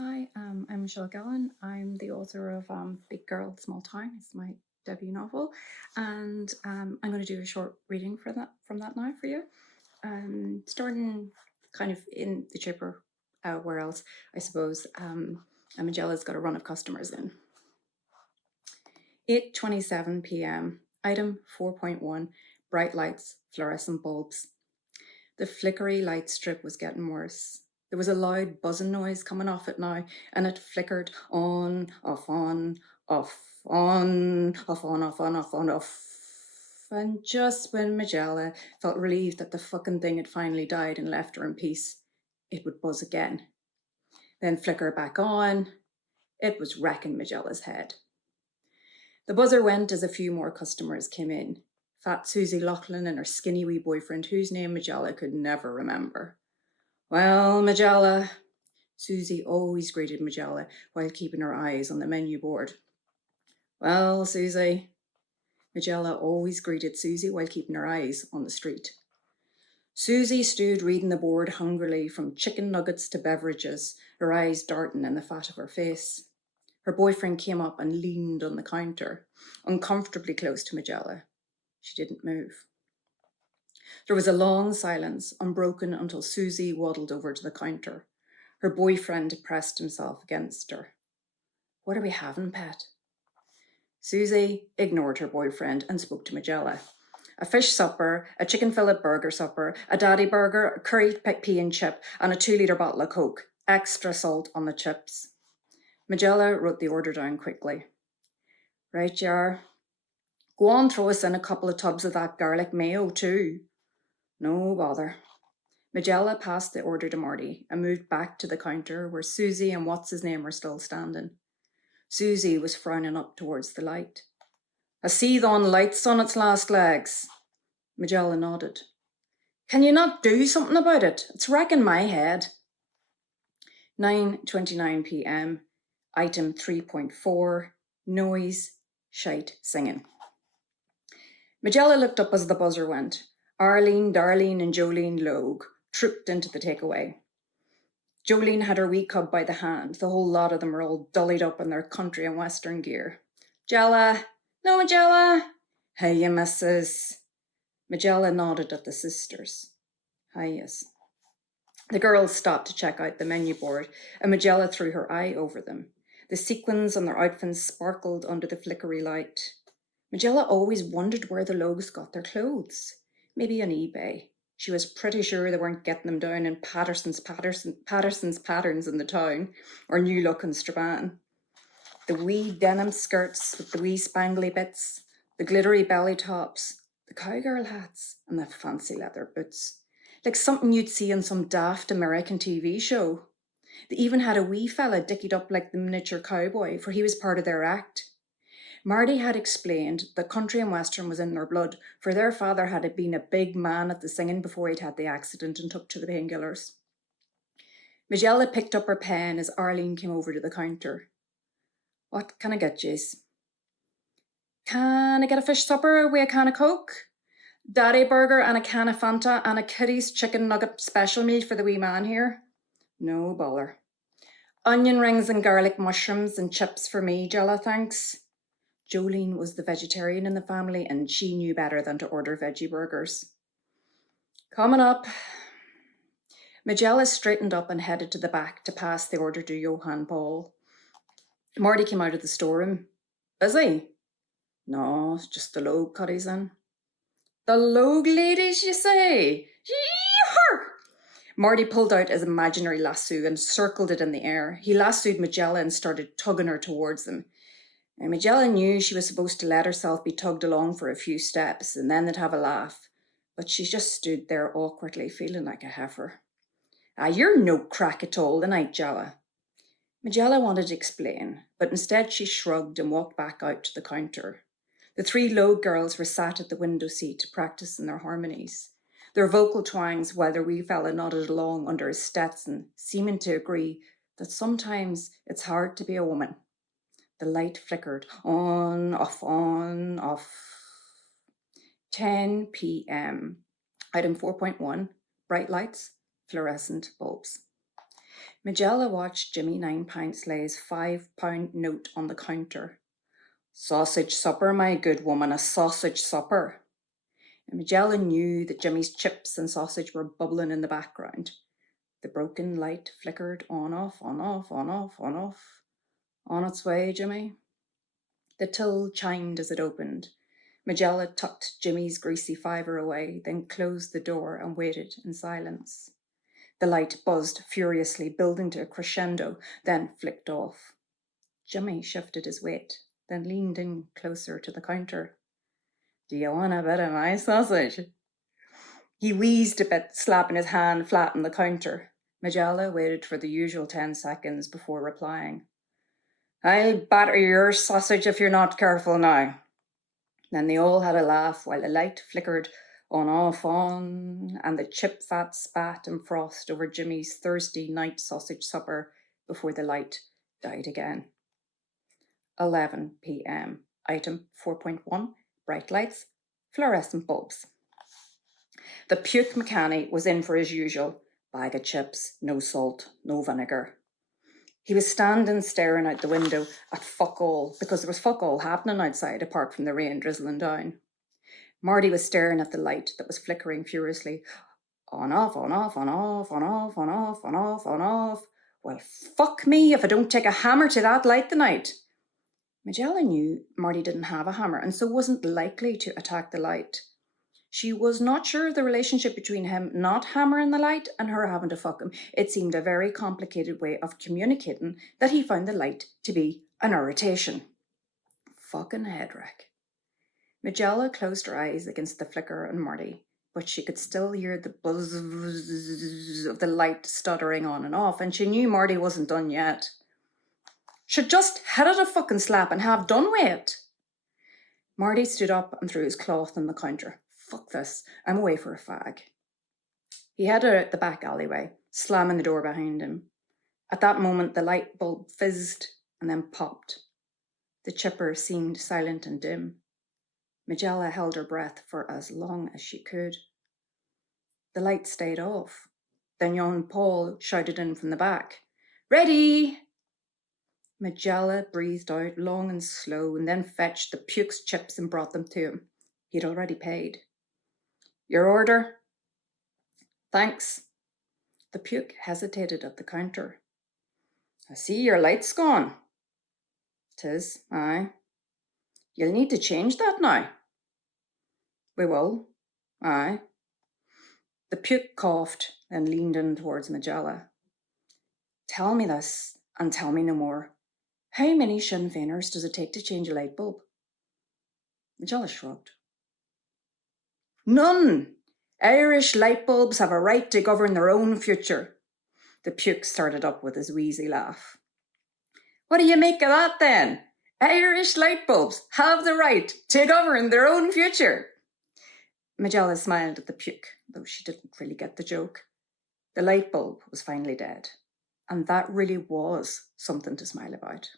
Hi, I'm Michelle Gallen. I'm the author of Big Girl, Small Town. It's my debut novel, and I'm going to do a short reading for that from that now for you. Starting kind of in the chipper, where else I suppose Magella's got a run of customers in. 8:27 p.m. Item 4.1: bright lights, fluorescent bulbs. The flickery light strip was getting worse. There was a loud buzzing noise coming off it now, and it flickered on, off, on, off, on, off, on, off, on, off, on, off. And just when Magella felt relieved that the fucking thing had finally died and left her in peace, it would buzz again. Then flicker back on. It was wrecking Magella's head. The buzzer went as a few more customers came in. Fat Susie Loughlin and her skinny wee boyfriend, whose name Magella could never remember. Well, Magella. Susie always greeted Magella while keeping her eyes on the menu board. Well, Susie. Magella always greeted Susie while keeping her eyes on the street. Susie stood reading the board hungrily, from chicken nuggets to beverages, her eyes darting in the fat of her face. Her boyfriend came up and leaned on the counter, uncomfortably close to Magella. She didn't move. There was a long silence, unbroken until Susie waddled over to the counter. Her boyfriend pressed himself against her. What are we having, pet? Susie ignored her boyfriend and spoke to Magella. A fish supper, a chicken fillet burger supper, a daddy burger, a curry pea and chip, and a 2-litre bottle of Coke. Extra salt on the chips. Magella wrote the order down quickly. Right, Jar. Go on, throw us in a couple of tubs of that garlic mayo too. No bother. Magella passed the order to Marty and moved back to the counter where Susie and what's-his-name were still standing. Susie was frowning up towards the light. A seethe-on light's on its last legs. Magella nodded. Can you not do something about it? It's wrecking my head. 9:29 p.m. Item 3.4: noise, shite, singing. Magella looked up as the buzzer went. Arlene, Darlene and Jolene Logue trooped into the takeaway. Jolene had her wee cub by the hand. The whole lot of them were all dollied up in their country and western gear. Jella! No, Magella! Hiya, missus. Magella nodded at the sisters. Hi-yes. The girls stopped to check out the menu board, and Magella threw her eye over them. The sequins on their outfits sparkled under the flickery light. Magella always wondered where the Logues got their clothes. Maybe on eBay. She was pretty sure they weren't getting them down in Patterson's Patterns in the town, or New Look in Strabane. The wee denim skirts with the wee spangly bits, the glittery belly tops, the cowgirl hats, and the fancy leather boots. Like something you'd see on some daft American TV show. They even had a wee fella dickied up like the miniature cowboy, for he was part of their act. Marty had explained that country and western was in their blood, for their father had been a big man at the singing before he'd had the accident and took to the painkillers. Magella picked up her pen as Arlene came over to the counter. What can I get, Jace? Can I get a fish supper with a can of Coke? Daddy burger and a can of Fanta and a Kitty's chicken nugget special meal for the wee man here? No bother. Onion rings and garlic mushrooms and chips for me, Jella, thanks. Jolene was the vegetarian in the family, and she knew better than to order veggie burgers. Coming up. Magella straightened up and headed to the back to pass the order to Johann Paul. Marty came out of the storeroom. Busy? No, it's just the Logue cuddies in. The Logue ladies, you say? Yee-haw! Marty pulled out his imaginary lasso and circled it in the air. He lassoed Magella and started tugging her towards him. And Magella knew she was supposed to let herself be tugged along for a few steps, and then they'd have a laugh. But she just stood there awkwardly, feeling like a heifer. You're no crack at all tonight, Jella. Magella wanted to explain, but instead she shrugged and walked back out to the counter. The 3 Logue girls were sat at the window seat practicing their harmonies. Their vocal twangs, while their wee fella nodded along under his Stetson, seeming to agree that sometimes it's hard to be a woman. The light flickered on, off, on, off. 10 p.m. Item 4.1, bright lights, fluorescent bulbs. Magella watched Jimmy 9 pints lay's £5 note on the counter. Sausage supper, my good woman, a sausage supper. And Magella knew that Jimmy's chips and sausage were bubbling in the background. The broken light flickered on off, on off, on off, on off. On its way, Jimmy. The till chimed as it opened. Magella tucked Jimmy's greasy fiver away, then closed the door and waited in silence. The light buzzed furiously, building to a crescendo, then flicked off. Jimmy shifted his weight, then leaned in closer to the counter. Do you want a bit of my sausage? He wheezed a bit, slapping his hand flat on the counter. Magella waited for the usual 10 seconds before replying. I'll batter your sausage if you're not careful now. Then they all had a laugh while the light flickered on off on, and the chip fat spat and frost over Jimmy's Thursday night sausage supper before the light died again. 11 p.m. Item 4.1, bright lights, fluorescent bulbs. The puke mechanic was in for his usual bag of chips, no salt, no vinegar. He was standing staring out the window at fuck all, because there was fuck all happening outside apart from the rain drizzling down. Marty was staring at the light that was flickering furiously. On off, on off, on off, on off, on off, on off, on off. Well, fuck me if I don't take a hammer to that light tonight. Magella knew Marty didn't have a hammer and so wasn't likely to attack the light. She was not sure of the relationship between him not hammering the light and her having to fuck him. It seemed a very complicated way of communicating that he found the light to be an irritation. Fucking headwreck. Magella closed her eyes against the flicker on Marty, but she could still hear the buzz of the light stuttering on and off, and she knew Marty wasn't done yet. She'd just had it a fucking slap and have done with it. Marty stood up and threw his cloth on the counter. Fuck this, I'm away for a fag. He headed out the back alleyway, slamming the door behind him. At that moment, the light bulb fizzed and then popped. The chipper seemed silent and dim. Magella held her breath for as long as she could. The light stayed off. Then young Paul shouted in from the back, Ready! Magella breathed out long and slow and then fetched the puke's chips and brought them to him. He'd already paid. Your order? Thanks. The puke hesitated at the counter. I see your light's gone. 'Tis, aye. You'll need to change that now. We will, aye. The puke coughed and leaned in towards Magella. Tell me this and tell me no more. How many Sinn Féiners does it take to change a light bulb? Magella shrugged. None! Irish light bulbs have a right to govern their own future. The puke started up with his wheezy laugh. What do you make of that then? Irish light bulbs have the right to govern their own future. Magella smiled at the puke, though she didn't really get the joke. The light bulb was finally dead, and that really was something to smile about.